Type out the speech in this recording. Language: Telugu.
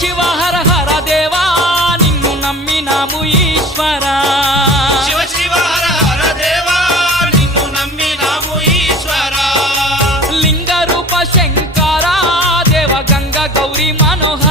శివ హర హర దేవా నిన్ను నమ్మినాము ఈశ్వరా శివ శివ హర హర దేవా నిన్ను నమ్మినాము ఈశ్వరా లింగ రూప శంకరా దేవ గంగ గౌరీ మనోహర